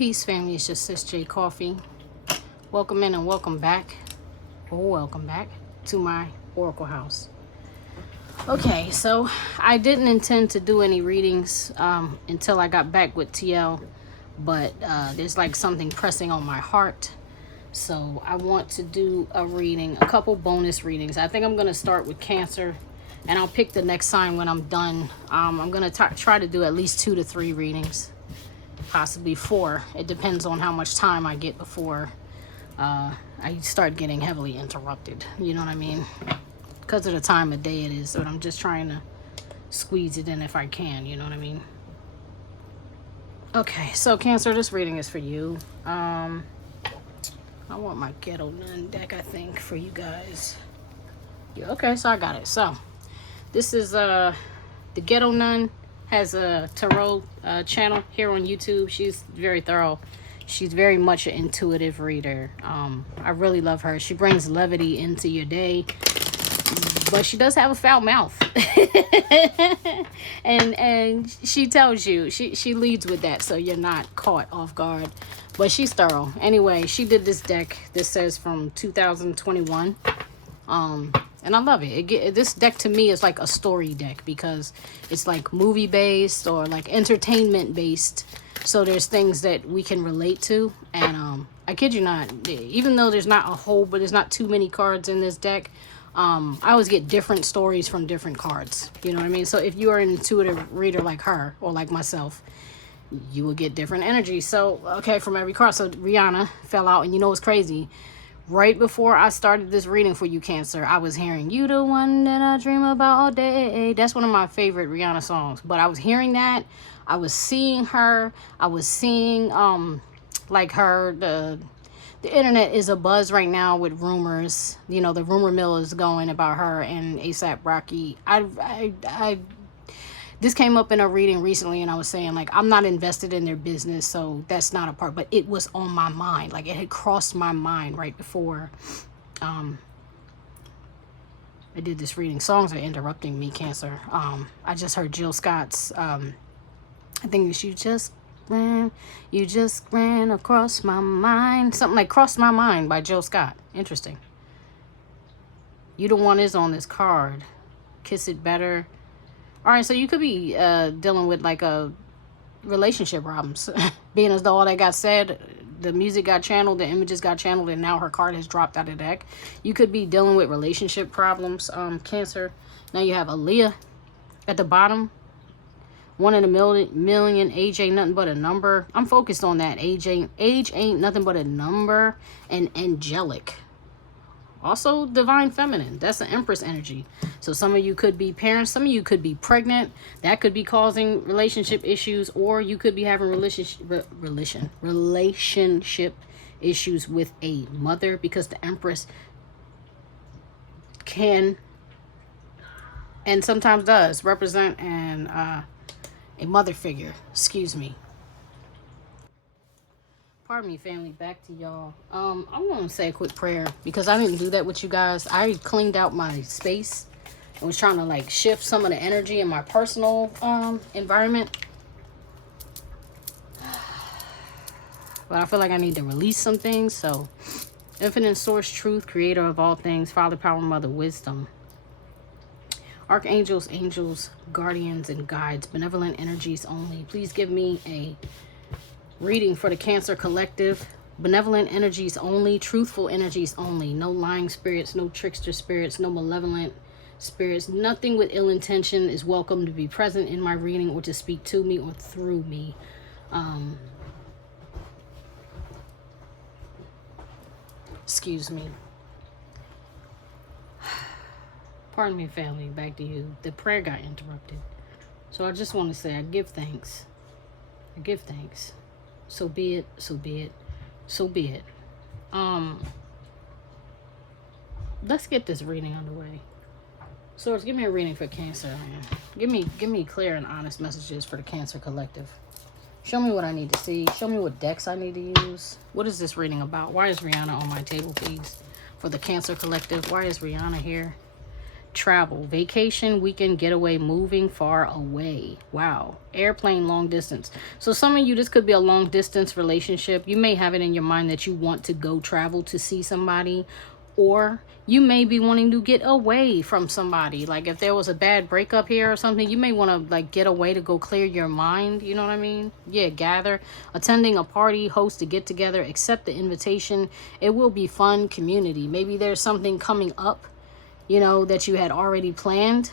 Peace, family. It's just Sis J Coffee. Welcome in and welcome back, to my Oracle house. Okay, so I didn't intend to do any readings until I got back with TL, but there's like something pressing on my heart. So I want to do a reading, a couple bonus readings. I think I'm going to start with Cancer, and I'll pick the next sign when I'm done. I'm going to try to do at least 2 to 3 readings, possibly 4. It depends on how much time I get before I start getting heavily interrupted. You know what I mean? Because of the time of day it is, but I'm just trying to squeeze it in if I can. You know what I mean? Okay, so Cancer, this reading is for you. I want my Ghetto Nun deck, I think, for you guys. Yeah, okay, so I got it. So this is the Ghetto Nun has a tarot channel here on YouTube. She's very thorough. She's very much an intuitive reader. I really love her. She brings levity into your day, but she does have a foul mouth. and she tells you, she leads with that, so you're not caught off guard. But she's thorough. Anyway, she did this deck. This says from 2021. And I love it. This deck to me is like a story deck because it's like movie based or like entertainment based. So there's things that we can relate to. And I kid you not, even though there's not too many cards in this deck, I always get different stories from different cards. You know what I mean? So if you are an intuitive reader like her or like myself, you will get different energy. So, okay, from every card. So Rihanna fell out, and you know what's crazy? Right before I started this reading for you, Cancer, I was hearing "You the One That I Dream About All Day." That's one of my favorite Rihanna songs. But I was hearing that. I was seeing her. I was seeing like her. The internet is abuzz right now with rumors. You know, the rumor mill is going about her and A$AP Rocky. This came up in a reading recently, and I was saying, like, I'm not invested in their business, so that's not a part. But it was on my mind. Like, it had crossed my mind right before I did this reading. Songs are interrupting me, Cancer. I just heard Jill Scott's, I think it's You Just Ran Across My Mind. Something like Crossed My Mind by Jill Scott. Interesting. You the One is on this card. Kiss It Better. All right, so you could be dealing with like a relationship problems. Being as though all that got said, the music got channeled, the images got channeled, and now her card has dropped out of the deck. You could be dealing with relationship problems, Cancer. Now you have Aaliyah at the bottom. 1 in a million. Age ain't nothing but a number. I'm focused on that. Age ain't nothing but a number. And angelic. Also divine feminine. That's the Empress energy. So some of you could be parents, some of you could be pregnant. That could be causing relationship issues, or you could be having relationship issues with a mother, because the Empress can and sometimes does represent a mother figure. Excuse me. Pardon me, family. Back to y'all. I'm going to say a quick prayer because I didn't do that with you guys. I cleaned out my space and was trying to like shift some of the energy in my personal environment. But I feel like I need to release some things. So, infinite source, truth, creator of all things, Father, power, mother, wisdom, archangels, angels, guardians, and guides, benevolent energies only. Please give me a reading for the Cancer collective. Benevolent energies only, truthful energies only. No lying spirits, no trickster spirits, no malevolent spirits. Nothing with ill intention is welcome to be present in my reading or to speak to me or through me. Excuse me. Pardon me, family. Back to you. The prayer got interrupted. So I just want to say I give thanks. I give thanks. So be it, so be it, so be it. Let's get this reading underway. Swords, give me a reading for Cancer, man. Give me clear and honest messages for the Cancer collective. Show me what I need to see. Show me what decks I need to use. What is this reading about? Why is Rihanna on my table, please? For the Cancer collective, why is Rihanna here? travel, vacation, weekend, getaway, moving far away. Wow. Airplane, long distance. So some of you, this could be a long distance relationship. You may have it in your mind that you want to go travel to see somebody, or you may be wanting to get away from somebody. Like if there was a bad breakup here or something, you may want to like get away to go clear your mind. You know what I mean? Yeah, gather, attending a party, host a get together, accept the invitation. It will be fun, community. Maybe there's something coming up, you know, that you had already planned.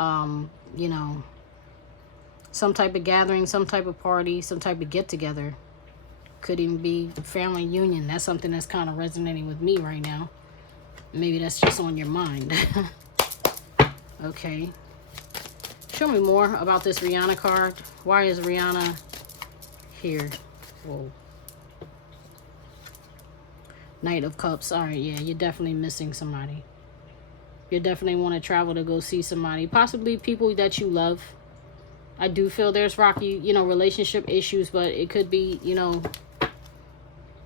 You know, some type of gathering, some type of party, some type of get together. Could even be family union. That's something that's kind of resonating with me right now. Maybe that's just on your mind. Okay. Show me more about this Rihanna card. Why is Rihanna here? Whoa. Knight of Cups. All right, yeah, you're definitely missing somebody. You definitely want to travel to go see somebody. Possibly people that you love. I do feel there's rocky, you know, relationship issues, but it could be, you know,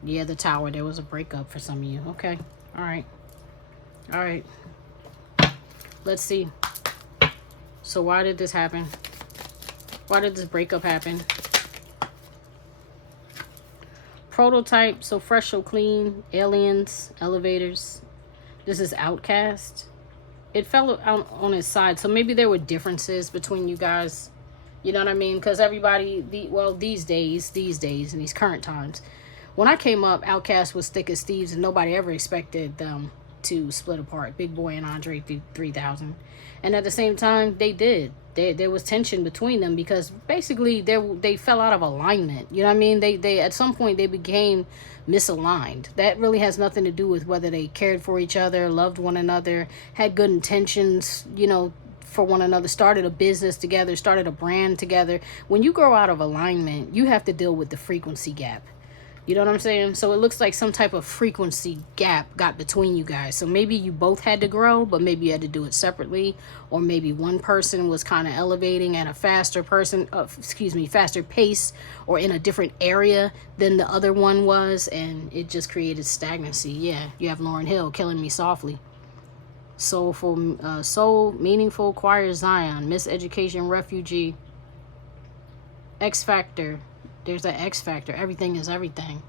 yeah, the Tower. There was a breakup for some of you. Okay. All right. All right. Let's see. So why did this happen? Why did this breakup happen? Prototype. So fresh, so clean. Aliens. Elevators. This is Outcast. It fell out on his side. So maybe there were differences between you guys. You know what I mean? Because everybody, these days, in these current times, when I came up, Outkast was thick as thieves, and nobody ever expected them to split apart. Big Boy and Andre 3000. And at the same time, they did. There was tension between them because basically they fell out of alignment. You know what I mean? They at some point they became misaligned. That really has nothing to do with whether they cared for each other, loved one another, had good intentions, you know, for one another, started a business together, started a brand together. When you grow out of alignment, you have to deal with the frequency gap. You know what I'm saying? So it looks like some type of frequency gap got between you guys. So maybe you both had to grow, but maybe you had to do it separately. Or maybe one person was kind of elevating at a faster pace, or in a different area than the other one was. And it just created stagnancy. Yeah, you have Lauryn Hill, Killing Me Softly. Soulful, Soul, Meaningful, Choir Zion, Miseducation, Refugee, X Factor. There's that X Factor. Everything is everything.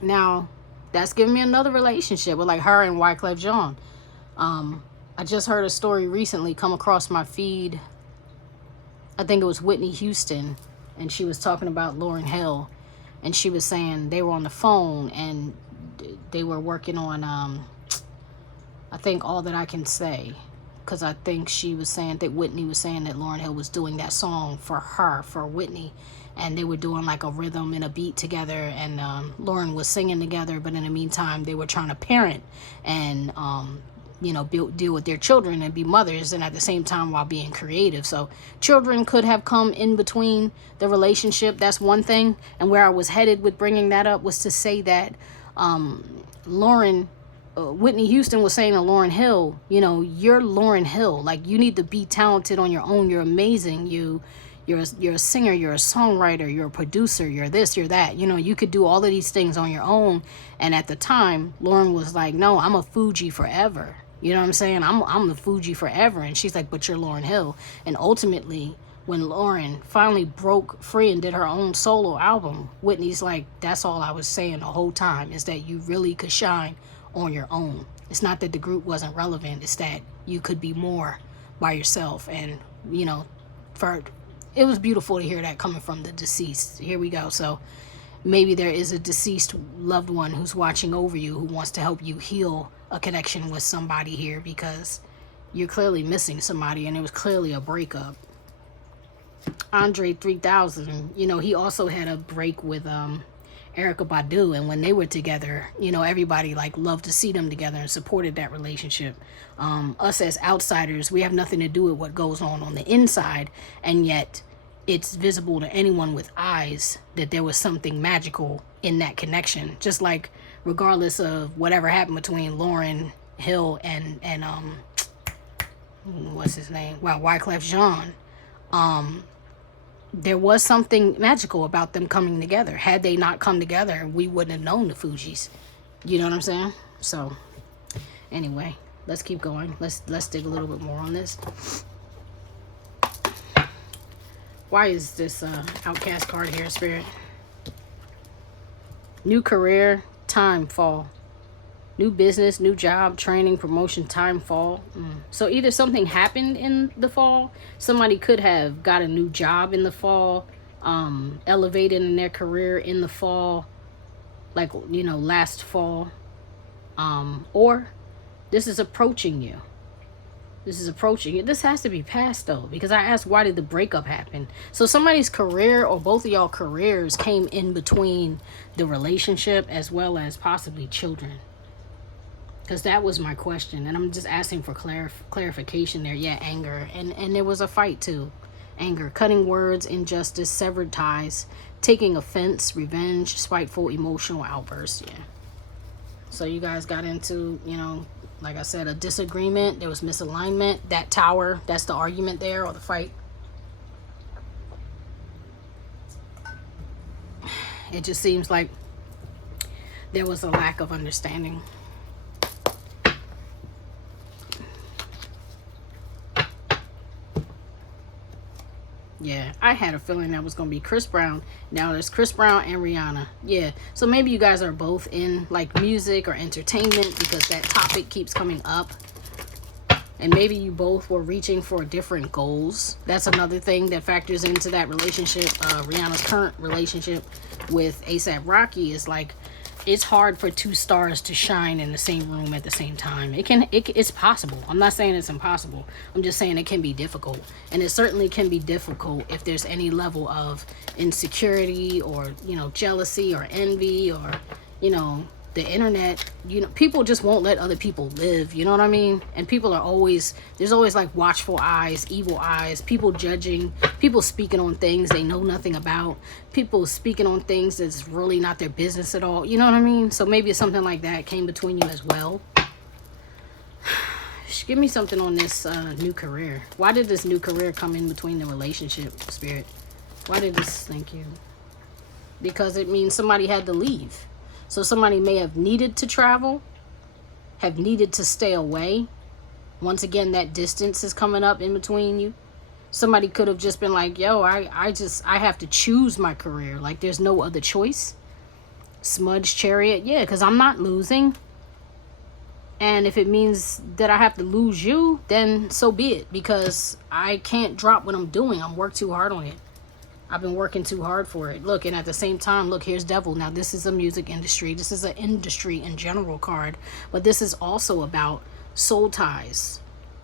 Now, that's giving me another relationship with like her and Wyclef Jean. I just heard a story recently come across my feed. I think it was Whitney Houston, and she was talking about Lauryn Hill, and she was saying they were on the phone and they were working on I think All That I Can Say, because I think she was saying that Whitney was saying that Lauryn Hill was doing that song for her, for Whitney, and they were doing like a rhythm and a beat together, and Lauryn was singing together, but in the meantime they were trying to parent and you know, deal with their children and be mothers, and at the same time while being creative. So children could have come in between the relationship. That's one thing. And where I was headed with bringing that up was to say that Whitney Houston was saying to Lauryn Hill, you know, you're Lauryn Hill. Like, you need to be talented on your own. You're amazing. You're a singer. You're a songwriter. You're a producer. You're this. You're that. You know, you could do all of these things on your own. And at the time, Lauryn was like, no, I'm a Fuji forever. You know what I'm saying? I'm the Fuji forever. And she's like, but you're Lauryn Hill. And ultimately, when Lauryn finally broke free and did her own solo album, Whitney's like, that's all I was saying the whole time, is that you really could shine on your own. It's not that the group wasn't relevant, it's that you could be more by yourself. And you know, it was beautiful to hear that coming from the deceased. Here we go. So maybe there is a deceased loved one who's watching over you, who wants to help you heal a connection with somebody here, because you're clearly missing somebody, and it was clearly a breakup. Andre 3000, you know, he also had a break with Erykah Badu, and when they were together, you know, everybody like loved to see them together and supported that relationship. Us as outsiders, we have nothing to do with what goes on the inside, and yet it's visible to anyone with eyes that there was something magical in that connection. Just like regardless of whatever happened between Lauryn Hill and what's his name? Wow, Wyclef Jean. There was something magical about them coming together. Had they not come together, we wouldn't have known the Fugees. You know what I'm saying? So, anyway, let's keep going. Let's dig a little bit more on this. Why is this outcast card here, Spirit? New career, time, fall. New business, new job, training, promotion, time, fall. So either something happened in the fall, somebody could have got a new job in the fall, elevated in their career in the fall, like, you know, last fall, or this is approaching you. This is approaching it. This has to be past, though, because I asked, why did the breakup happen? So somebody's career, or both of y'all careers, came in between the relationship as well as possibly children. Because that was my question, and I'm just asking for clarification there. Yeah, anger, and there was a fight too. Anger, cutting words, injustice, severed ties, taking offense, revenge, spiteful, emotional outbursts. Yeah. So you guys got into, you know, like I said, a disagreement. There was misalignment. That tower, that's the argument there, or the fight. It just seems like there was a lack of understanding. Yeah, I had a feeling that was going to be Chris Brown. Now there's Chris Brown and Rihanna. Yeah, so maybe you guys are both in like music or entertainment, because that topic keeps coming up. And maybe you both were reaching for different goals. That's another thing that factors into that relationship. Rihanna's current relationship with A$AP Rocky is like, it's hard for two stars to shine in the same room at the same time. It's possible. I'm not saying it's impossible. I'm just saying it can be difficult. And it certainly can be difficult if there's any level of insecurity or, you know, jealousy or envy, or, you know, the internet. You know, people just won't let other people live. You know what I mean? And people are always, there's always like watchful eyes, evil eyes, people judging, people speaking on things they know nothing about, people speaking on things that's really not their business at all. You know what I mean? So maybe something like that came between you as well. Give me something on this new career. Why did this new career come in between the relationship, Spirit? Why did this? Thank you. Because it means somebody had to leave. So somebody may have needed to travel, have needed to stay away. Once again, that distance is coming up in between you. Somebody could have just been like, yo, I have to choose my career. Like, there's no other choice. Smudge Chariot. Yeah, because I'm not losing. And if it means that I have to lose you, then so be it. Because I can't drop what I'm doing. I'm worked too hard on it. I've been working too hard for it. Look, and at the same time, look, here's Devil. Now, this is a music industry. This is an industry in general card. But this is also about soul ties,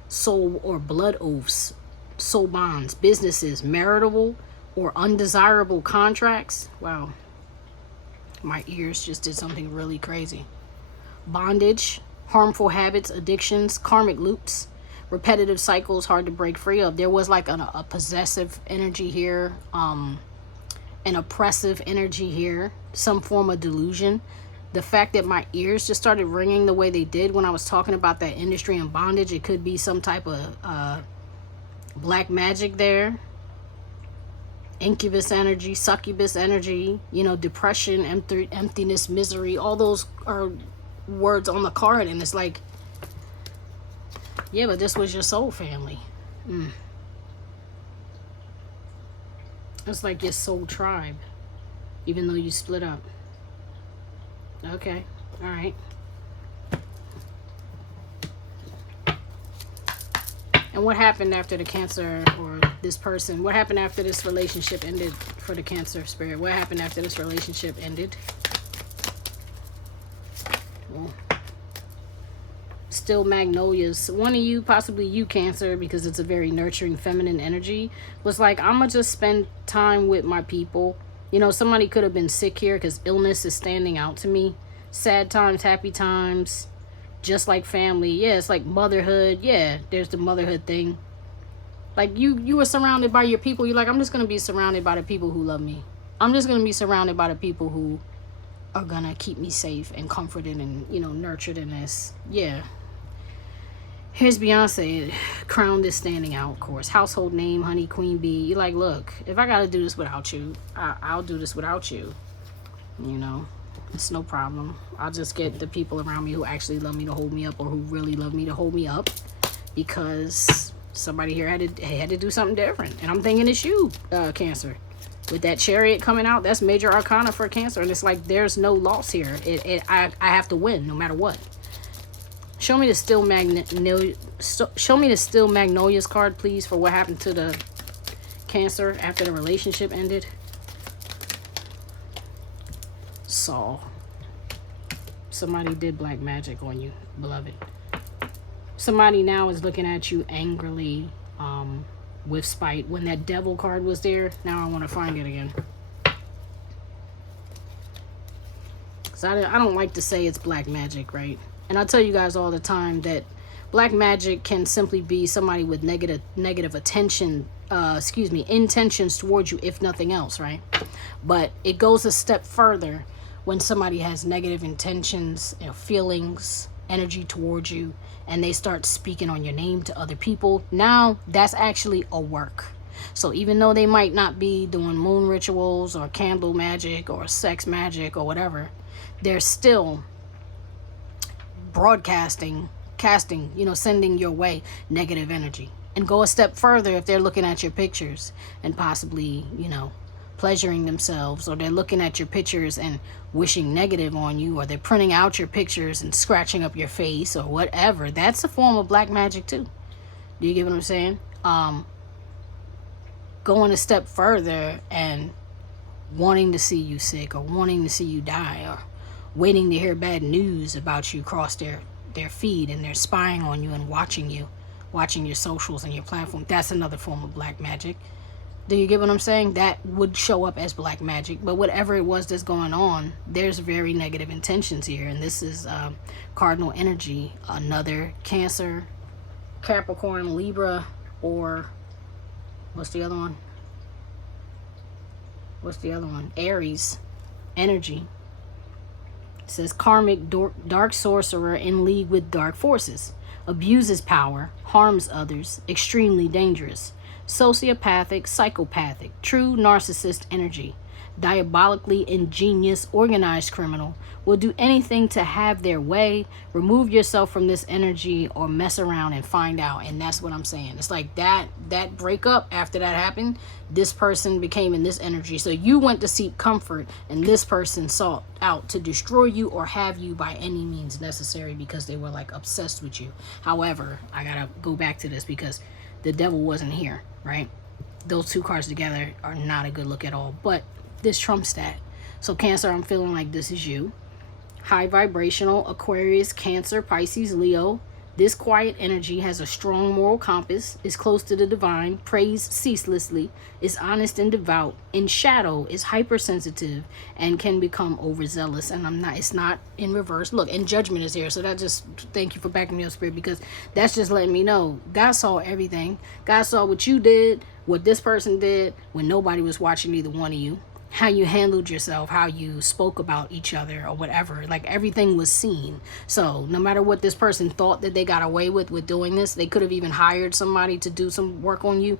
soul or blood oaths, soul bonds, businesses, marital or undesirable contracts. Wow. My ears just did something really crazy. Bondage, harmful habits, addictions, karmic loops, repetitive cycles hard to break free of. There was like a possessive energy here, an oppressive energy here, some form of delusion. The fact that my ears just started ringing the way they did when I was talking about that industry and bondage, it could be some type of black magic there. Incubus energy, succubus energy, you know, depression, emptiness, misery. All those are words on the card, and it's like, yeah, but this was your soul family. It's like your soul tribe, even though you split up. Okay, all right. And what happened after the Cancer, or this person? What happened after this relationship ended for the Cancer Spirit? What happened after this relationship ended? Well, still magnolias. One of you, possibly you, Cancer, because it's a very nurturing feminine energy, was like, I'm gonna just spend time with my people. You know, somebody could have been sick here because illness is standing out to me. Sad times, happy times, just like family. Yeah, it's like motherhood. Yeah, there's the motherhood thing. Like you were surrounded by your people. You're like, I'm just gonna be surrounded by the people who love me. I'm just gonna be surrounded by the people who are gonna keep me safe and comforted and, you know, nurtured in this. Yeah. Here's Beyonce. Crown is standing out, of course. Household name, honey, queen bee. You're like, look, if I gotta do this without you, I'll do this without you. You know, It's no problem. I'll just get the people around me who actually love me to hold me up, or who really love me to hold me up, because somebody here had to do something different. And I'm thinking it's you, Cancer. With that Chariot coming out, that's major arcana for Cancer. And it's like there's no loss here. I have to win no matter what. Show me the Still Magnolias card, please, for what happened to the Cancer after the relationship ended. Saw. Somebody did black magic on you, beloved. Somebody now is looking at you angrily, with spite. When that Devil card was there, now I want to find it again. Because I don't like to say it's black magic, right? And I tell you guys all the time that black magic can simply be somebody with negative intentions towards you, if nothing else, right? But it goes a step further when somebody has negative intentions, feelings, energy towards you, and they start speaking on your name to other people. Now that's actually a work. So even though they might not be doing moon rituals or candle magic or sex magic or whatever, they're still casting, sending your way negative energy. And go a step further, if they're looking at your pictures and possibly, pleasuring themselves, or they're looking at your pictures and wishing negative on you, or they're printing out your pictures and scratching up your face or whatever, that's a form of black magic too. Do you get what I'm saying? Going a step further and wanting to see you sick, or wanting to see you die, or waiting to hear bad news about you cross their feed, and they're spying on you and watching your socials and your platform. That's another form of black magic. Do you get what I'm saying? That would show up as black magic. But whatever it was that's going on, there's very negative intentions here. And this is cardinal energy. Another Cancer, Capricorn, Libra, or what's the other one? Aries energy. It says karmic dark sorcerer in league with dark forces. Abuses power, harms others, extremely dangerous. Sociopathic, psychopathic, true narcissist energy, diabolically ingenious, organized criminal, will do anything to have their way. Remove yourself from this energy or mess around and find out. And that's what I'm saying. It's like that breakup, after that happened, this person became in this energy. So you went to seek comfort, and this person sought out to destroy you or have you by any means necessary, because they were like obsessed with you. However, I gotta go back to this because the Devil wasn't here, right? Those two cards together are not a good look at all, but this trumps that. So Cancer, I'm feeling like this is you. High vibrational, Aquarius, Cancer, Pisces, Leo. This quiet energy has a strong moral compass, is close to the divine, prays ceaselessly, is honest and devout, in shadow, is hypersensitive, and can become overzealous. And it's not in reverse. Look, and Judgment is here. So that just, thank you for backing me up, Spirit, because that's just letting me know God saw everything. God saw what you did, what this person did, when nobody was watching either one of you. How you handled yourself, how you spoke about each other or whatever. Like, everything was seen. So no matter what this person thought that they got away with doing this, they could have even hired somebody to do some work on you.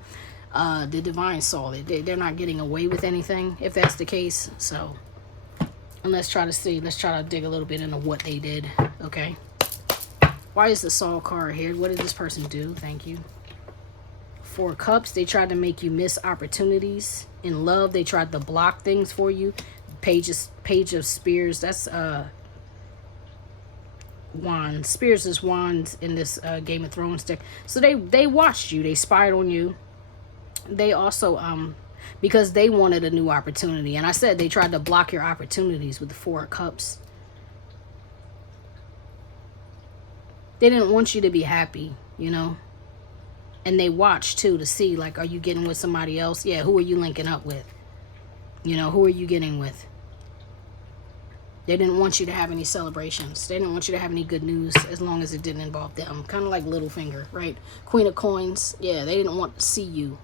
The divine saw it. They're not getting away with anything if that's the case. So, and let's try to dig a little bit into what they did. Okay. Why is the Saul card here? What did this person do? Thank you. 4 Cups, they tried to make you miss opportunities. In love, they tried to block things for you. Page of Spears, that's wands. Spears is wands in this Game of Thrones deck. So they watched you, they spied on you. They also because they wanted a new opportunity. And I said they tried to block your opportunities with the 4 Cups. They didn't want you to be happy, And they watch too to see, like, are you getting with somebody else? Yeah, who are you linking up with? Who are you getting with? They didn't want you to have any celebrations. They didn't want you to have any good news as long as it didn't involve them. Kind of like Littlefinger, right? Queen of Coins. Yeah, they didn't want to see you.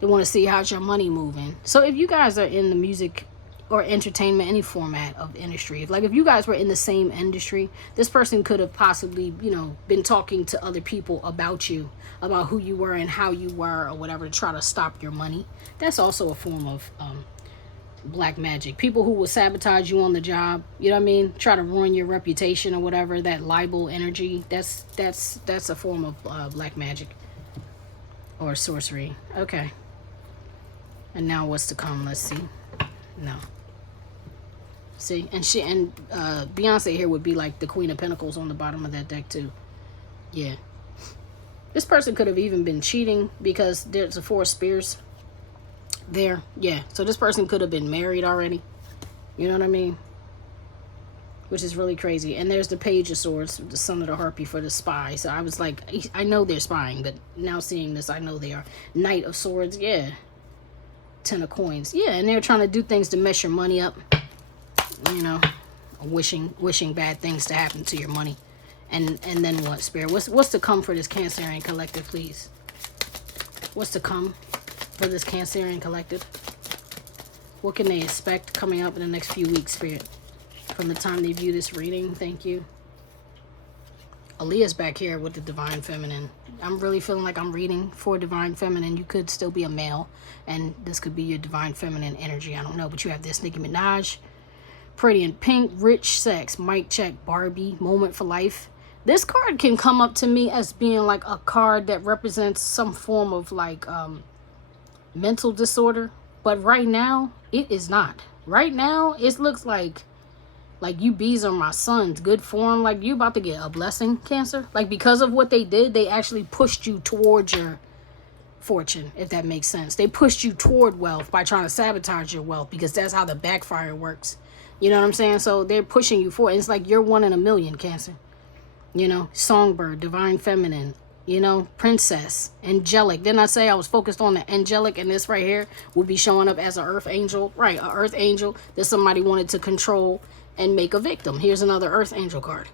They want to see how's your money moving. So if you guys are in the music or entertainment, any format of industry, if you guys were in the same industry, this person could have possibly, been talking to other people about you, about who you were and how you were or whatever, to try to stop your money. That's also a form of black magic. People who will sabotage you on the job, you know what I mean? Try to ruin your reputation or whatever, that libel energy. That's a form of black magic or sorcery. Okay. And now what's to come? Let's see. No. See, and Beyonce here would be like the Queen of Pentacles on the bottom of that deck too. Yeah. This person could have even been cheating because there's a Four of Spears there. Yeah. So this person could have been married already. You know what I mean? Which is really crazy. And there's the Page of Swords, the Son of the Harpy for the spy. So I was like, I know they're spying, but now seeing this, I know they are. Knight of Swords. Yeah. Ten of Coins. Yeah. And they're trying to do things to mess your money up. You know, wishing bad things to happen to your money. And then what, Spirit? What's to come for this Cancerian collective, please? What's to come for this Cancerian collective? What can they expect coming up in the next few weeks, Spirit? From the time they view this reading, thank you. Aaliyah's back here with the Divine Feminine. I'm really feeling like I'm reading for Divine Feminine. You could still be a male, and this could be your Divine Feminine energy. I don't know, but you have this Nicki Minaj. Pretty in Pink, Rich Sex, Mic Check, Barbie, Moment for Life. This card can come up to me as being like a card that represents some form of like mental disorder. But right now, it is not. Right now, it looks like you bees are my sons, good form. Like you about to get a blessing, Cancer. Like because of what they did, they actually pushed you towards your fortune, if that makes sense. They pushed you toward wealth by trying to sabotage your wealth because that's how the backfire works. You know what I'm saying? So they're pushing you forward. It's like you're 1 in a million, Cancer. You know, Songbird, Divine Feminine, you know, Princess, Angelic. Didn't I say I was focused on the angelic, and this right here will be showing up as an Earth Angel? Right, an Earth Angel that somebody wanted to control and make a victim. Here's another Earth Angel card.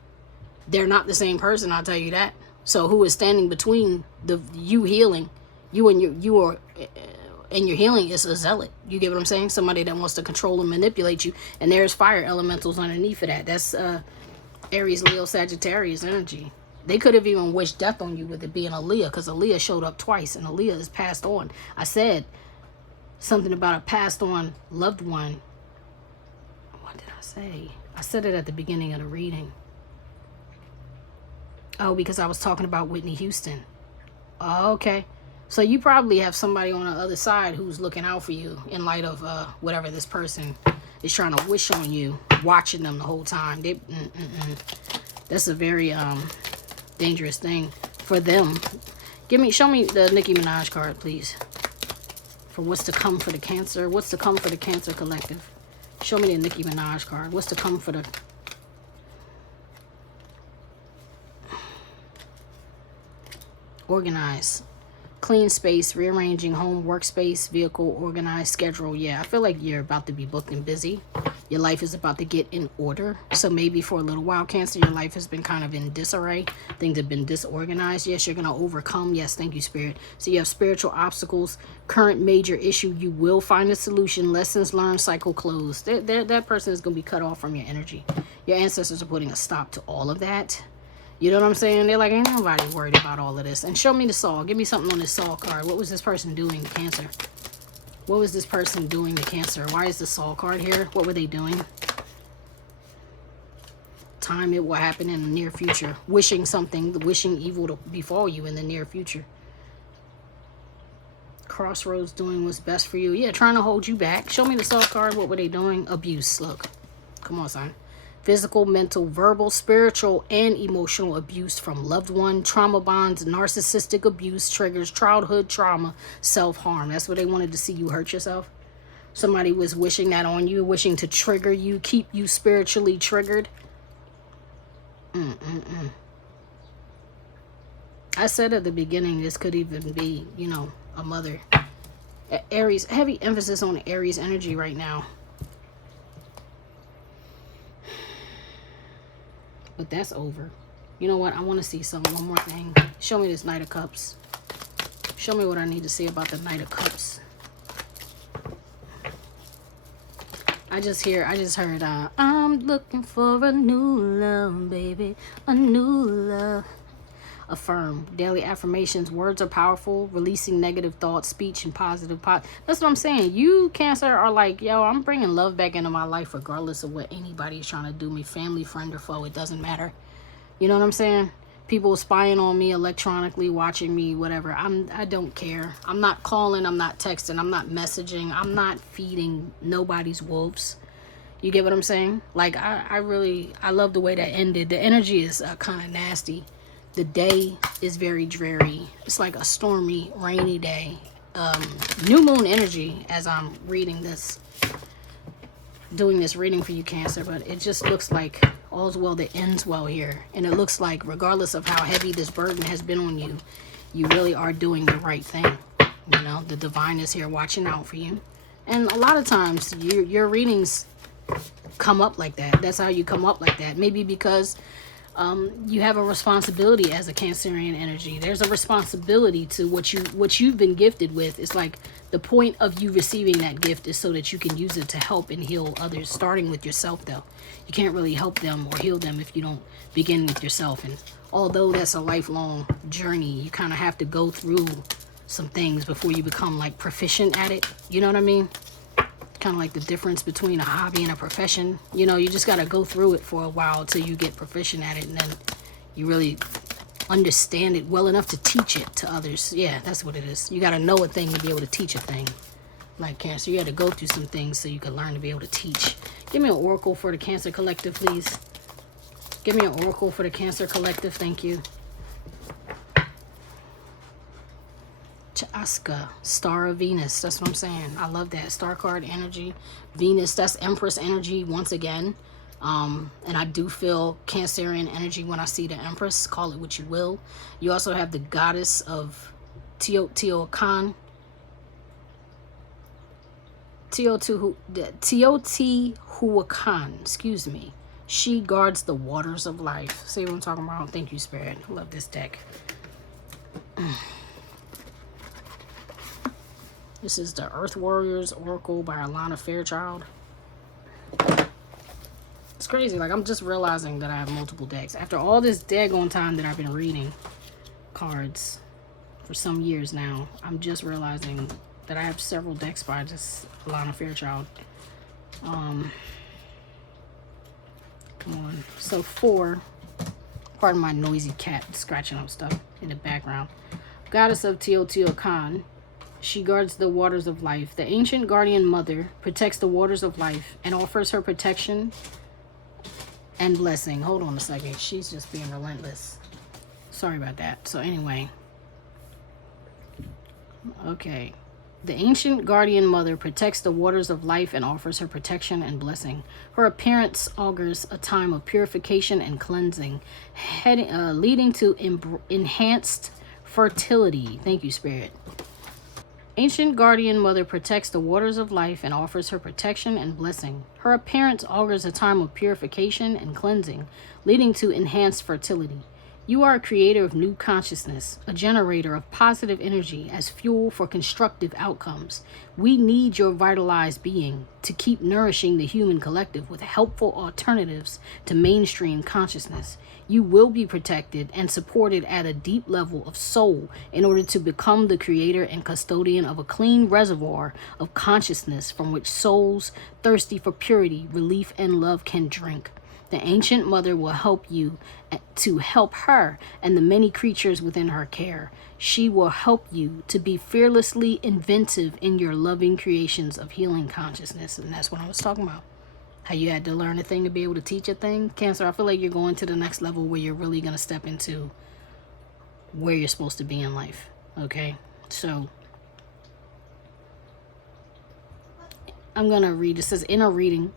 They're not the same person, I'll tell you that. So who is standing between you healing, you and your healing is a zealot. You get what I'm saying? Somebody that wants to control and manipulate you. And there's fire elementals underneath of that. That's Aries, Leo, Sagittarius energy. They could have even wished death on you with it being Aaliyah, because Aaliyah showed up twice and Aaliyah is passed on. I said something about a passed on loved one. What did I say? I said it at the beginning of the reading. Oh, because I was talking about Whitney Houston. Oh, okay. So you probably have somebody on the other side who's looking out for you in light of whatever this person is trying to wish on you, watching them the whole time. That's a very dangerous thing for them. Show me the Nicki Minaj card, please. For what's to come for the Cancer. What's to come for the Cancer collective? Show me the Nicki Minaj card. What's to come for the... Organize. Clean space, rearranging home, workspace, vehicle, organized, schedule. Yeah, I feel like you're about to be booked and busy. Your life is about to get in order. So maybe for a little while, Cancer, your life has been kind of in disarray. Things have been disorganized. Yes, you're going to overcome. Yes, thank you, Spirit. So you have spiritual obstacles, current major issue. You will find a solution. Lessons learned, cycle closed. That person is going to be cut off from your energy. Your ancestors are putting a stop to all of that. You know what I'm saying? They're like, ain't nobody worried about all of this. And show me the Saw. Give me something on this Saw card. What was this person doing, Cancer? What was this person doing to Cancer? Why is the Saw card here? What were they doing? Time it will happen in the near future. Wishing something, wishing evil to befall you in the near future. Crossroads, doing what's best for you. Yeah, trying to hold you back. Show me the Saw card. What were they doing? Abuse. Look. Come on, son. Physical, mental, verbal, spiritual, and emotional abuse from loved one, trauma bonds, narcissistic abuse, triggers, childhood trauma, self-harm. That's what they wanted to see you hurt yourself. Somebody was wishing that on you, wishing to trigger you, keep you spiritually triggered. I said at the beginning, this could even be, you know, a mother. Aries, heavy emphasis on Aries energy right now. But that's over. You know what? I want to see one more thing. Show me this Knight of Cups. Show me what I need to see about the Knight of Cups. I just heard, I'm looking for a new love, baby. A new love. affirm. Daily affirmations. Words are powerful. Releasing negative thoughts, speech, and positive. That's what I'm saying. You, Cancer, are like, yo, I'm bringing love back into my life regardless of what anybody is trying to do me. Family, friend, or foe. It doesn't matter. You know what I'm saying? People spying on me electronically, watching me, whatever. I don't care. I'm not calling. I'm not texting. I'm not messaging. I'm not feeding nobody's wolves. You get what I'm saying? Like, I love the way that ended. The energy is kind of nasty. The day is very dreary. It's like a stormy, rainy day. New moon energy as I'm reading this, doing this reading for you, Cancer. But it just looks like all's well that ends well here. And it looks like regardless of how heavy this burden has been on you, you really are doing the right thing. You know, the divine is here watching out for you. And a lot of times your readings come up like that. That's how you come up like that. Maybe because you have a responsibility as a Cancerian energy. There's a responsibility to what you've been gifted with. It's like the point of you receiving that gift is so that you can use it to help and heal others, starting with yourself though. You can't really help them or heal them if you don't begin with yourself. And although that's a lifelong journey, you kind of have to go through some things before you become like proficient at it. You know what I mean? Kind of like the difference between a hobby and a profession. You know, you just got to go through it for a while till you get proficient at it, and then you really understand it well enough to teach it to others. Yeah, that's what it is. You got to know a thing to be able to teach a thing. Like Cancer, you got to go through some things so you can learn to be able to teach. Give me an oracle for the Cancer Collective, please. Give me an oracle for the Cancer Collective. Thank you. Chaska, Star of Venus. That's what I'm saying. I love that. Star card energy. Venus, that's Empress energy once again. And I do feel Cancerian energy when I see the Empress. Call it what you will. You also have the goddess of Teotihuacan. Teotihuacan, excuse me. She guards the waters of life. See what I'm talking about? Thank you, Spirit. I love this deck. This is the Earth Warriors Oracle by Alana Fairchild. It's crazy. Like, I'm just realizing that I have multiple decks. After all this daggone time that I've been reading cards for some years now, I'm just realizing that I have several decks by this Alana Fairchild. Come on. So 4, pardon my noisy cat scratching up stuff in the background. Goddess of Teotihuacan. She guards the waters of life. The ancient guardian mother protects the waters of life and offers her protection and blessing. Hold on a second. She's just being relentless. Sorry about that. So anyway. Okay. The ancient guardian mother protects the waters of life and offers her protection and blessing. Her appearance augurs a time of purification and cleansing, leading to enhanced fertility. Thank you, Spirit. Ancient guardian mother protects the waters of life and offers her protection and blessing. Her appearance augurs a time of purification and cleansing, leading to enhanced fertility. You are a creator of new consciousness, a generator of positive energy as fuel for constructive outcomes. We need your vitalized being to keep nourishing the human collective with helpful alternatives to mainstream consciousness. You will be protected and supported at a deep level of soul in order to become the creator and custodian of a clean reservoir of consciousness from which souls thirsty for purity, relief, and love can drink. The ancient mother will help you to help her and the many creatures within her care. She will help you to be fearlessly inventive in your loving creations of healing consciousness. And that's what I was talking about. How you had to learn a thing to be able to teach a thing. Cancer, I feel like you're going to the next level where you're really going to step into where you're supposed to be in life. Okay? So, I'm going to read. It says, in a reading,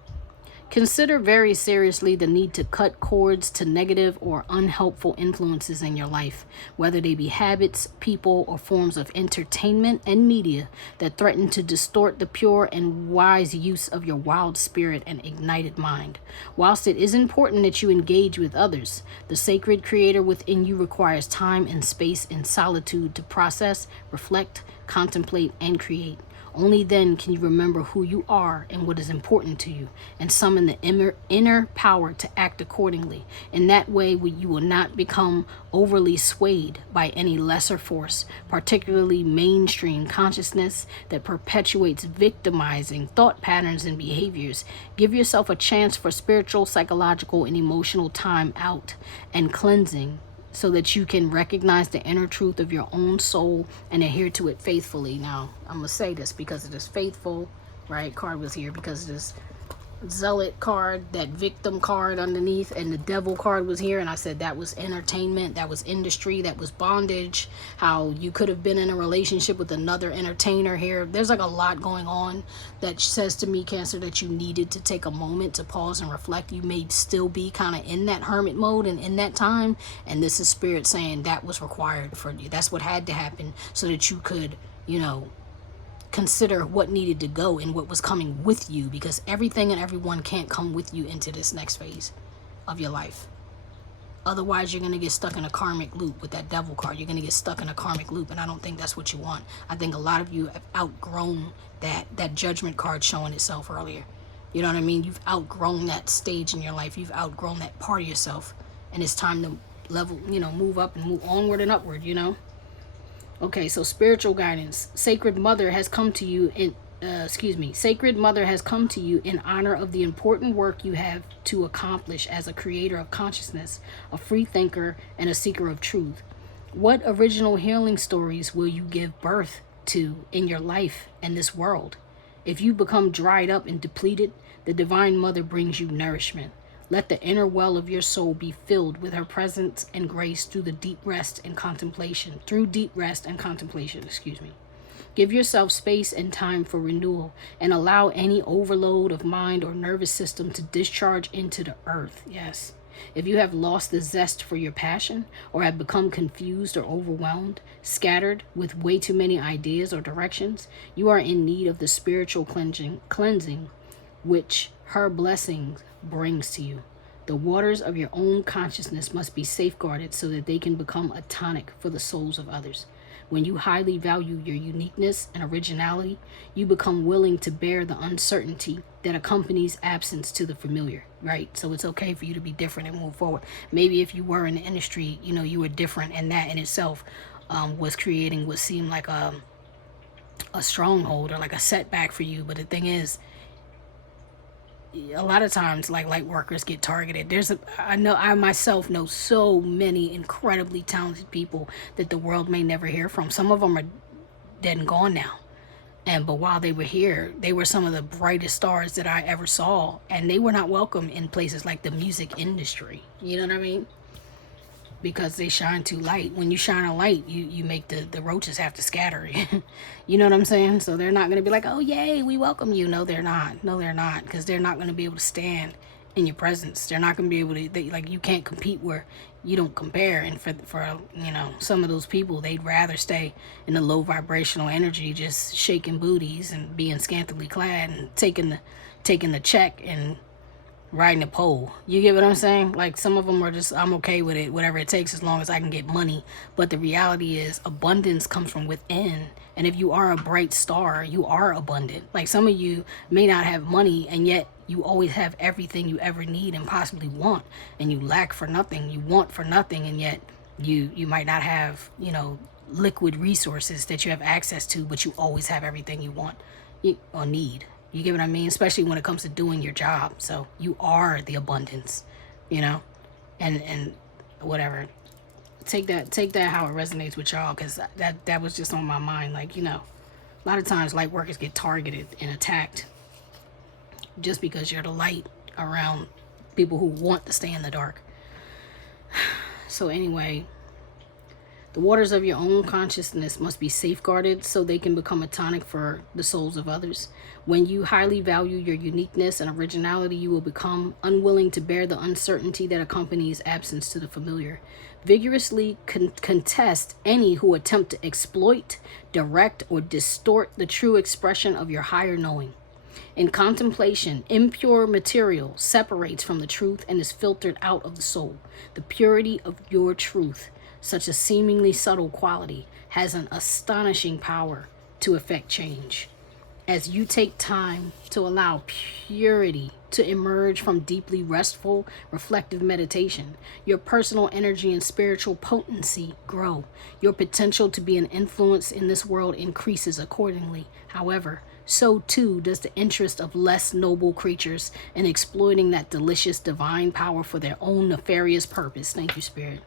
consider very seriously the need to cut cords to negative or unhelpful influences in your life, whether they be habits, people, or forms of entertainment and media that threaten to distort the pure and wise use of your wild spirit and ignited mind. Whilst it is important that you engage with others, the sacred creator within you requires time and space and solitude to process, reflect, contemplate, and create. Only then can you remember who you are and what is important to you, and summon the inner power to act accordingly. In that way, you will not become overly swayed by any lesser force, particularly mainstream consciousness that perpetuates victimizing thought patterns and behaviors. Give yourself a chance for spiritual, psychological, and emotional time out and cleansing, so that you can recognize the inner truth of your own soul and adhere to it faithfully. Now, I'm going to say this because it is faithful, right? Card was here because it is zealot card, that victim card underneath, and the devil card was here, and I said that was entertainment, that was industry, that was bondage, how you could have been in a relationship with another entertainer here. There's like a lot going on that says to me, Cancer, that you needed to take a moment to pause and reflect. You may still be kind of in that hermit mode and in that time, and this is spirit saying that was required for you. That's what had to happen so that you could, you know, consider what needed to go and what was coming with you, because everything and everyone can't come with you into this next phase of your life. Otherwise, you're going to get stuck in a karmic loop with that devil card. You're going to get stuck in a karmic loop, and I don't think that's what you want. I think a lot of you have outgrown that judgment card showing itself earlier. You know what I mean? You've outgrown that stage in your life. You've outgrown that part of yourself, and it's time to level, you know, move up and move onward and upward, you know? Okay, so spiritual guidance. Sacred Mother has come to you in, Sacred Mother has come to you in honor of the important work you have to accomplish as a creator of consciousness, a free thinker, and a seeker of truth. What original healing stories will you give birth to in your life and this world? If you become dried up and depleted, the Divine Mother brings you nourishment. Let the inner well of your soul be filled with her presence and grace through deep rest and contemplation. Give yourself space and time for renewal, and allow any overload of mind or nervous system to discharge into the earth. Yes. If you have lost the zest for your passion, or have become confused or overwhelmed, scattered with way too many ideas or directions, you are in need of the spiritual cleansing which her blessings brings to you. The waters of your own consciousness must be safeguarded so that they can become a tonic for the souls of others. When you highly value your uniqueness and originality, you become willing to bear the uncertainty that accompanies absence to the familiar, right? So it's okay for you to be different and move forward. Maybe if you were in the industry, you know, you were different, and that in itself was creating what seemed like a stronghold or like a setback for you. But the thing is, a lot of times, like light workers get targeted. I myself know so many incredibly talented people that the world may never hear from. Some of them are dead and gone now. But while they were here, they were some of the brightest stars that I ever saw. And they were not welcome in places like the music industry. You know what I mean? Because they shine too light. When you shine a light, you make the roaches have to scatter. You know what I'm saying? So they're not going to be like, oh, yay, we welcome you. No, they're not. No, they're not. Because they're not going to be able to stand in your presence. They're not going to be able to, you can't compete where you don't compare. And for you know, some of those people, they'd rather stay in the low vibrational energy, just shaking booties and being scantily clad and taking the check and riding a pole. You get what I'm saying? Like, some of them are just, I'm okay with it, whatever it takes, as long as I can get money. But the reality is, abundance comes from within. And if you are a bright star, you are abundant. Like, some of you may not have money, and yet you always have everything you ever need and possibly want. And you lack for nothing, you want for nothing, and yet you might not have, you know, liquid resources that you have access to, but you always have everything you want or need. You get what I mean? Especially when it comes to doing your job. So you are the abundance, you know, and whatever. Take that how it resonates with y'all, because that was just on my mind. Like, you know, a lot of times light workers get targeted and attacked just because you're the light around people who want to stay in the dark. So anyway, the waters of your own consciousness must be safeguarded so they can become a tonic for the souls of others. When you highly value your uniqueness and originality, you will become unwilling to bear the uncertainty that accompanies absence to the familiar. Vigorously contest any who attempt to exploit, direct, or distort the true expression of your higher knowing. In contemplation, impure material separates from the truth and is filtered out of the soul. The purity of your truth, such a seemingly subtle quality, has an astonishing power to effect change. as you take time to allow purity to emerge from deeply restful, reflective meditation. Your personal energy and spiritual potency grow. Your potential to be an influence in this world increases accordingly. However, so too does the interest of less noble creatures in exploiting that delicious divine power for their own nefarious purpose. Thank you, Spirit.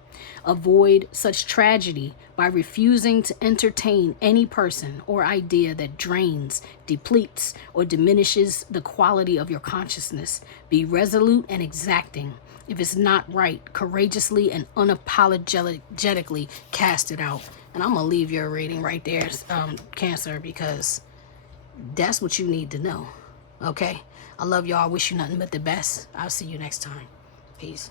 Avoid such tragedy by refusing to entertain any person or idea that drains, depletes, or diminishes the quality of your consciousness. Be resolute and exacting. If it's not right, courageously and unapologetically cast it out. And I'm going to leave your reading right there, Cancer, because that's what you need to know. Okay? I love y'all. I wish you nothing but the best. I'll see you next time. Peace.